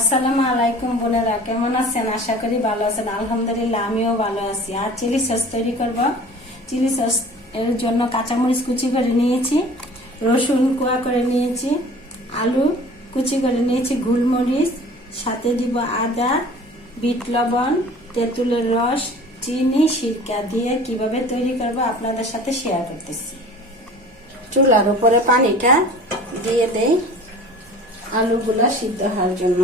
আসসালামু আলাইকুম বোনেরা, কেমন আছেন? আশা করি ভালো আছেন। আলহামদুলিল্লাহ আমিও ভালো আছি। আর চিলি সস তৈরি করব। চিলি সস এর জন্য কাঁচামরিচ কুচি করে নিয়েছি, রসুন কোয়া করে নিয়েছি, আলু কুচি করে নিয়েছি, গোলমরিচ, সাথে দিব আদা, বিট লবণ, তেঁতুলের রস, চিনি, সিরকা দিয়ে কিভাবে তৈরি করব আপনাদের সাথে শেয়ার করতেছি। চুলার উপরে পানিটা দিয়ে দেই আলুগুলা সিদ্ধ হওয়ার জন্য।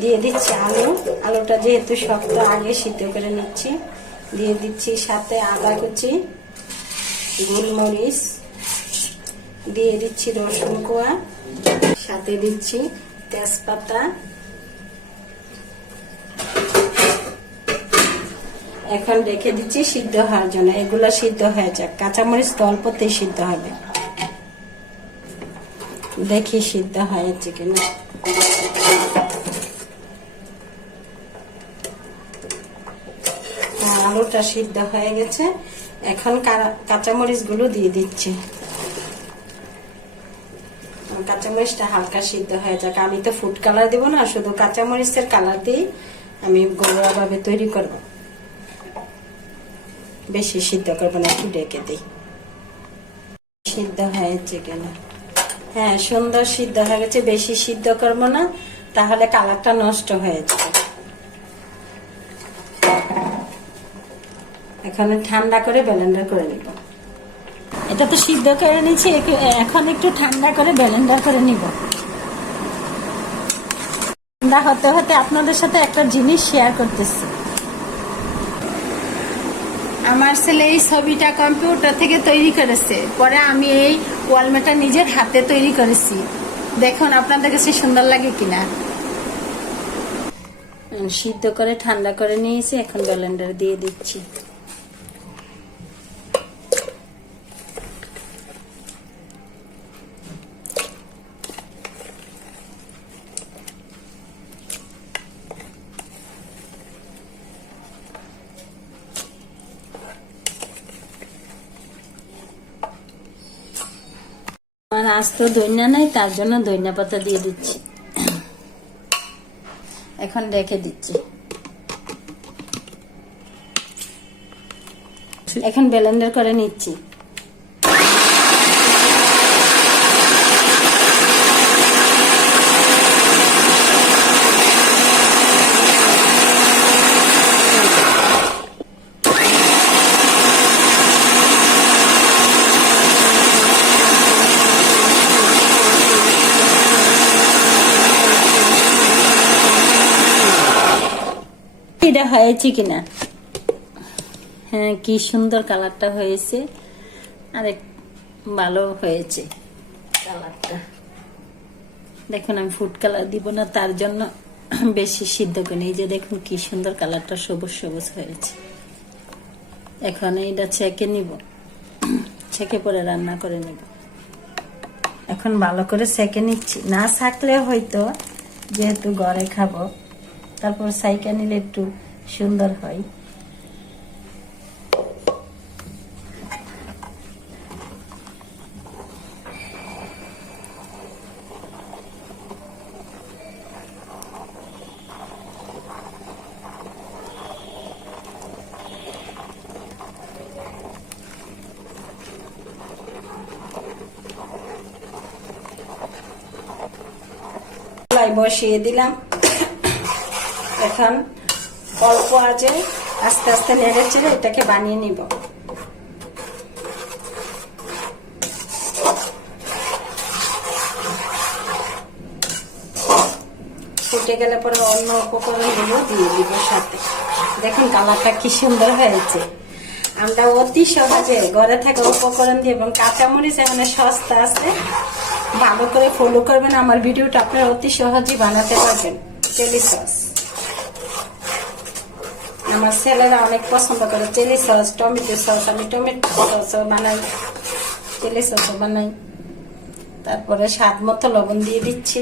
দিয়ে দিচ্ছি আলুটা যেহেতু শক্ত আগে সিদ্ধ করে নিচ্ছি। দিয়ে দিচ্ছি সাথে আদা কুচি, গোলমরিচ, দিয়ে দিচ্ছি রসুন কোয়া, সাথে দিচ্ছি তেজপাতা। এখন রেখে দিচ্ছি সিদ্ধ হওয়ার জন্য। এগুলা সিদ্ধ হয়ে যাক, কাঁচামরিচ তো অল্পতেই সিদ্ধ হবে। দেখি সিদ্ধ হয়েছে কিনা। আলুটা সিদ্ধ হয়ে গেছে। এখন কাঁচামরিচ গুলো দিয়ে দিচ্ছি। কাঁচামরিচটা হালকা সিদ্ধ হয়ে যাক। আমি তো ফুড কালার দিব না, শুধু কাঁচামরিচের কালার দিয়ে আমি ঘরোয়া ভাবে তৈরি করব। বেশি সিদ্ধ করবো না, একটু ডেকে দিই। সিদ্ধ হয়েছে কিনা? হ্যাঁ, সুন্দর সিদ্ধ হয়ে গেছে। বেশি সিদ্ধ করবো না, তাহলে কালারটা নষ্ট হয়ে যাবে। এখন ঠান্ডা করে ব্লেন্ডার করে নিব। এটা তো সিদ্ধ করে নিচ্ছি, এখন একটু ঠান্ডা করে ব্লেন্ডার করে নিব। ঠান্ডা হতে হতে আপনাদের সাথে একটা জিনিস শেয়ার করতেছি। আমার ছেলে এই ছবিটা কম্পিউটার থেকে তৈরি করেছে, পরে আমি এই ওয়ালমেটটা নিজের হাতে তৈরি করেছি। দেখুন আপনাদের কাছে সুন্দর লাগে কিনা। সিদ্ধ করে ঠান্ডা করে নিয়েছি, এখন ব্লেন্ডার দিয়ে দিচ্ছি। আমার আজ তো ধনিয়া নাই, তার জন্য ধনিয়া পাতা দিয়ে দিচ্ছি। এখন রেখে দিচ্ছি। এখন ব্লেন্ডার করে নিচ্ছি। এটা হয়েছে কিনা? হ্যাঁ, কি সুন্দর কালারটা হয়েছে। আরেক ভালো হয়েছে কালারটা। দেখুন আমি ফুড কালার দিব না, তার জন্য বেশি সিদ্ধ করি। এই যে দেখুন কি সুন্দর কালারটা, সবুজ সবুজ হয়েছে। এখন এটা ছেঁকে নিব, ছেঁকে পরে রান্না করে নিব। এখন ভালো করে ছেঁকে নিচ্ছি। না ছাকলে হয়তো, যেহেতু ঘরে খাবো, তারপর ছাইকা নিলে একটু সুন্দর হয়। বসিয়ে দিলাম। এখন অল্প আঁচে আস্তে আস্তে নেড়ে চেড়ে এটাকে বানিয়ে নিব। ফুটে গেলে পরে অন্য উপকরণগুলো দিয়ে দিব সাথে। দেখুন কালারটা কি সুন্দর হয়েছে। আমরা অতি সহজে ঘরে থাকা উপকরণ দিয়ে, এবং কাঁচামরিচ এখানে সস্তা আছে, ভালো করে ফলো করবেন আমার ভিডিওটা, আপনারা অতি সহজেই বানাতে পারবেন চিলি সস। আমার ছেলেরা অনেক পছন্দ করে চিলি সস, টমেটো সস। আমি টমেটো সসও বানাই, চিলি সসও বানাই। তারপরে স্বাদ মতো লবণ দিয়ে দিচ্ছি।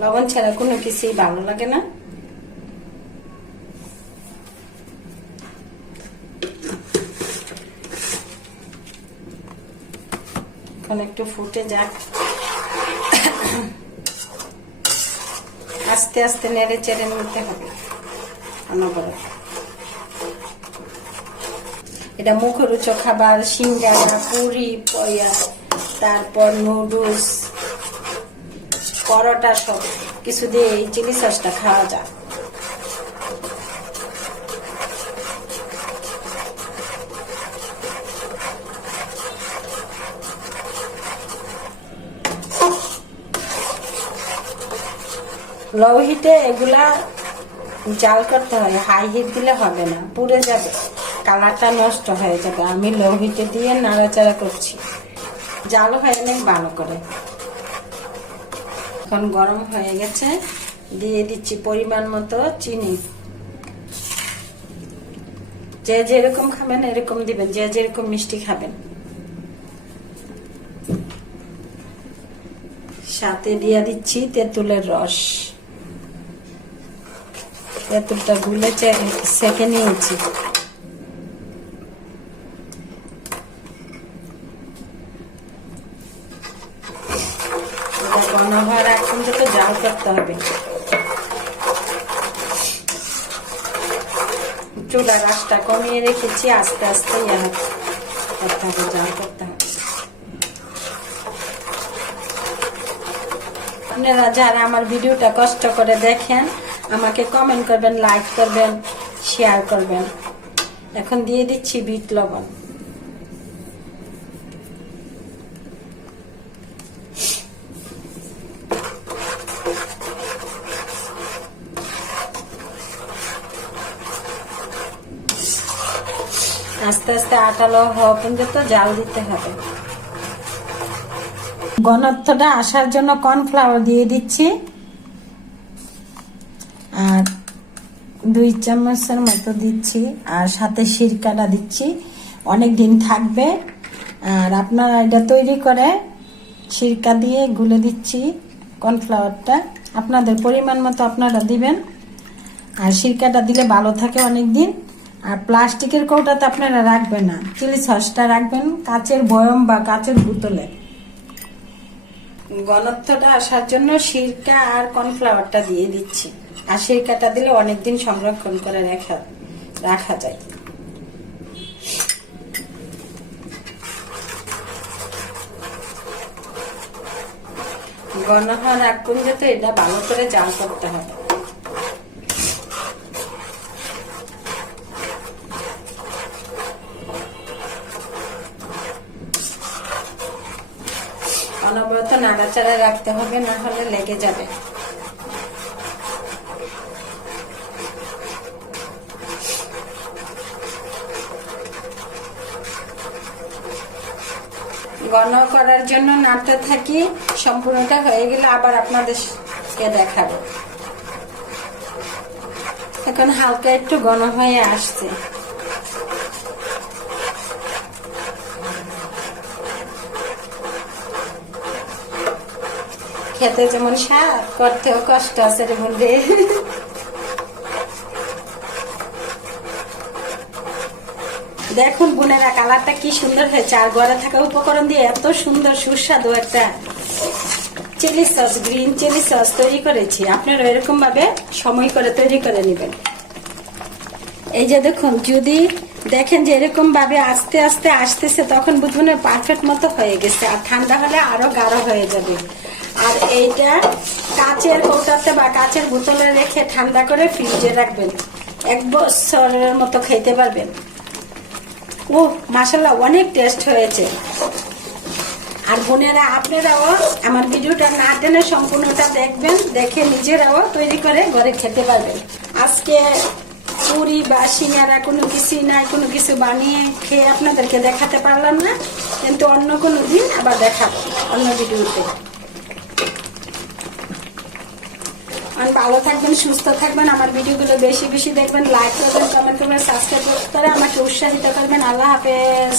লবণ ছাড়া কোনো কিছুই ভালো লাগে না। এখন একটু ফুটে যাক। আস্তে আস্তে নেড়ে চেড়ে নিতে হবে অনবরত। এটা মুখরোচক খাবার, সিঙ্গারা, পুরি, পয়া, তারপর নুডলস, পরোটা সব কিছু দিয়ে এই চিলি সসটা খাওয়া যায়। লো হিটে এগুলা জাল করতে হয়, হাই হিট দিলে হবে না, পুড়ে যাবে, কালারটা নষ্ট হয়ে যাবে। আমি লো হিটে দিয়ে নাড়াচাড়া করছি, জাল হয় অনেক ভালো করে। এখন গরম হয়ে গেছে, দিয়ে দিচ্ছি পরিমাণ মতো চিনি। যে যেরকম খাবেন এরকম দিবেন, যে যেরকম মিষ্টি খাবেন। সাথে দিয়ে দিচ্ছি তেঁতুলের রস। তেঁতুলটা গুলে সেকে নিয়েছি। ঘন হওয়ার আগ পর্যন্ত জাল করতে হবে। চুলার আঁচটা কমিয়ে রেখেছি, আস্তে আস্তে করতে হবে, জাল করতে হবে। আপনারা যারা আমার ভিডিওটা কষ্ট করে দেখেন আমাকে কমেন্ট করবেন, লাইক করবেন, শেয়ার করবেন। এখন দিয়ে দিচ্ছি বিট লবণ। আস্তে আস্তে আটালো হওয়া পর্যন্ত জাল দিতে হবে। ঘনত্বটা আসার জন্য কর্নফ্লাওয়ার দিয়ে দিচ্ছি, আর 2 চামচের মতো দিচ্ছি, আর সাথে সিরকাটা দিচ্ছি। অনেক দিন থাকবে। আর আপনারা এটা তৈরি করে সিরকা দিয়ে গুলে দিচ্ছি কর্নফ্লাওয়ারটা, আপনাদের পরিমাণ মতো আপনারা দিবেন। আর সিরকাটা দিলে ভালো থাকে অনেক দিন। আর প্লাস্টিকের কৌটাতে আপনারা রাখবেন না, চিলি সসটা রাখবেন কাচের বয়ম বা কাচের বোতলে। ঘনত্বটা আসার জন্য সিরকা আর কর্নফ্লাওয়ারটা দিয়ে দিচ্ছি। আর সিরকাটা দিলে অনেকদিন সংরক্ষণ করে রাখা যায়। ঘন হওয়ার আগ পর্যন্ত এটা ভালো করে জাল করতে হবে। অনবরত নাড়াচাড়া রাখতে হবে, না হলে লেগে যাবে। ঘন করার জন্য নাড়তে থাকি, সম্পূর্ণটা হয়ে গেলে আবার আপনাদেরকে দেখাবো। এখন হালকা একটু ঘন হয়ে আসছে। খেতে যেমন স্বাদ, করতেও কষ্ট আছে রে বলবে। দেখুন বোনেরা, কালারটা কি সুন্দর হয়েছে। আর ঘরে থাকা উপকরণ দিয়ে এত সুন্দর সুস্বাদু একটা chilli sauce, green chilli sauce তৈরি করেছি। আপনারা এরকম ভাবে সময় করে তৈরি করে নেবেন। এই যে দেখুন, যদি দেখেন যে এরকম ভাবে আস্তে আস্তে আসতেছে, তখন বুঝবেন পারফেক্ট মতো হয়ে গেছে। আর ঠান্ডা হলে আরো গাঢ় হয়ে যাবে। আর এইটা কাচের কৌটাতে বা কাচের বোতলে রেখে ঠান্ডা করে ফ্রিজে রাখবেন, 1 বছরের মতো খেতে পারবেন। ও মাশাআল্লাহ, অনেক টেস্ট হয়েছে। আর বোনেরা, আপনারাও আমার ভিডিওটা না টেনে সম্পূর্ণটা দেখবেন, দেখে নিজেরাও তৈরি করে ঘরে খেতে পারবেন। আজকে পুরি বা সিঙ্গারা কোনো কিছু নাই, কোনো কিছু বানিয়ে খেয়ে আপনাদেরকে দেখাতে পারলাম না, কিন্তু অন্য কোনো দিন আবার দেখাবো অন্য ভিডিওতে। ভালো থাকবেন, সুস্থ থাকবেন, আমার ভিডিওগুলো বেশি বেশি দেখবেন, লাইক করবেন, কমেন্ট করবেন, সাবস্ক্রাইব করে আমাকে উৎসাহিত করবেন। আল্লাহ হাফেজ।